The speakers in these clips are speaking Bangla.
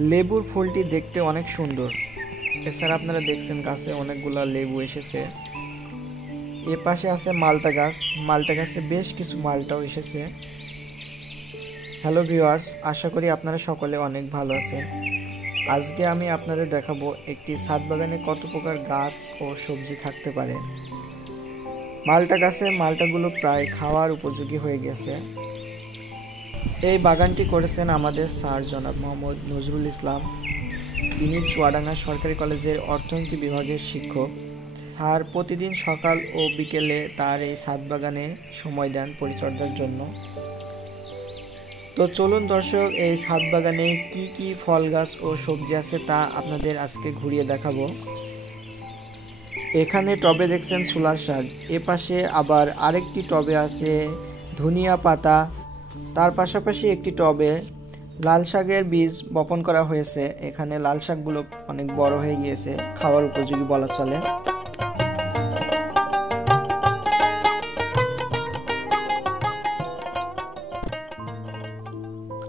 লেবুর ফুলটি দেখতে অনেক সুন্দর। এছাড়া আপনারা দেখছেন গাছে অনেকগুলা লেবু এসেছে। এ পাশে আছে মালটা গাছ, মালটা গাছে বেশ কিছু মালটাও এসেছে। হ্যালো ভিউয়ার্স, আশা করি আপনারা সকলে অনেক ভালো আছেন। আজকে আমি আপনাদের দেখাবো একটি ছাদ বাগানে কত প্রকার গাছ ও সবজি থাকতে পারে। মালটা গাছে মালটাগুলো প্রায় খাওয়ার উপযোগী হয়ে গেছে। এই বাগানটি করেছেন আমাদের স্যার জনাব মোহাম্মদ নজরুল ইসলাম। তিনি চুয়াডাঙ্গা সরকারি কলেজের অর্থনীতি বিভাগের শিক্ষক। স্যার প্রতিদিন সকাল ও বিকেলে তার এই ছাদ বাগানে সময় দেন পরিচর্যার জন্য। তো চলুন দর্শক, এই ছাদ বাগানে কি কি ফল গাছ ও সবজি আছে তা আপনাদের আজকে ঘুরিয়ে দেখাবো। এখানে টবে দেখছেন ছোলার শাক, এ পাশে আবার আরেকটি টবে আছে ধনিয়া পাতা, তার পাশাপাশি একটি টবে লাল শাকের বীজ বপন করা হয়েছে। এখানে লাল শাকগুলো অনেক বড় হয়ে গিয়েছে, খাওয়ার উপযোগী বলা চলে।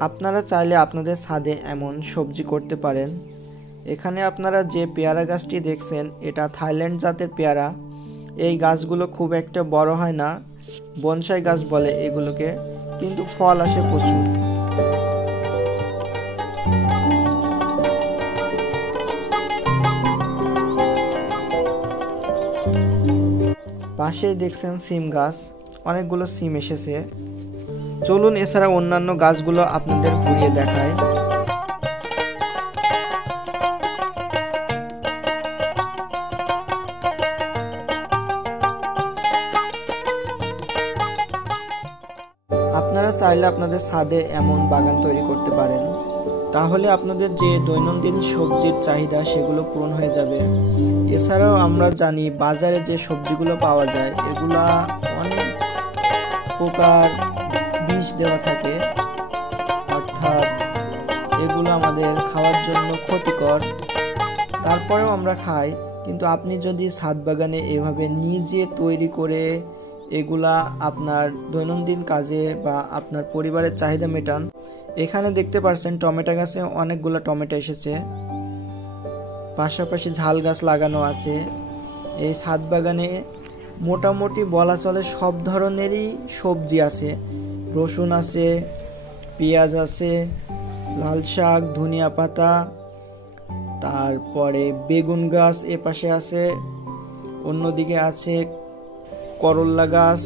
আপনারা চাইলে আপনাদের ছাদে এমন সবজি করতে পারেন। এখানে আপনারা যে পেয়ারা গাছটি দেখছেন, এটা থাইল্যান্ড জাতের পেয়ারা। এই গাছগুলো খুব একটা বড় হয় না, বনসাই গাছ বলে এগুলোকে, কিন্তু ফল আসে প্রচুর। পাশেই দেখছেন সিম গাছ, অনেকগুলো সিম এসেছে। চলুন এছাড়া অন্যান্য গাছগুলো আপনাদের ঘুরিয়ে দেখায়। আপনারা চাইলে আপনাদের ছাদে এমন বাগান তৈরি করতে পারেন, তাহলে আপনাদের যে দৈনন্দিন সবজির চাহিদা সেগুলো পূরণ হয়ে যাবে। এছাড়াও আমরা জানি বাজারে যে সবজিগুলো পাওয়া যায় এগুলা অনেক প্রকার বিষ দেওয়া থাকে, অর্থাৎ এগুলো আমাদের খাওয়ার জন্য ক্ষতিকর। তারপরেও আমরা খাই, কিন্তু আপনি যদি ছাদ বাগানে এভাবে নিজে তৈরি করে এগুলা আপনার দৈনন্দিন কাজে বা আপনার পরিবারের চাহিদা মেটান। এখানে দেখতে পাচ্ছেন টমেটো গাছে অনেকগুলো টমেটো এসেছে, পাশাপাশি ঝাল গাছ লাগানো আছে। এই ছাদ বাগানে মোটামুটি বলা চলে সব ধরনেরই সবজি আছে। রসুন আছে, পেঁয়াজ আছে, লাল শাক, ধনিয়া পাতা, তারপরে বেগুন গাছ এ পাশে আছে, অন্যদিকে আছে করল্লা গাছ,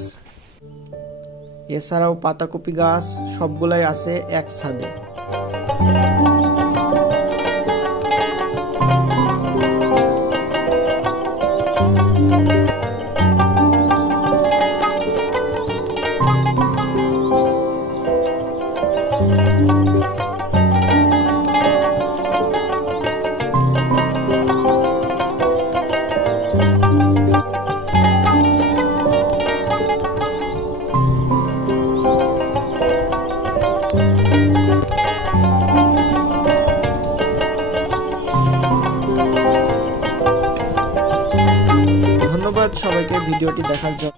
এছাড়াও পাতাকপি গাছ, সবগুলাই আছে এক ছাদে। ধন্যবাদ সবাইকে ভিডিওটি দেখার জন্য।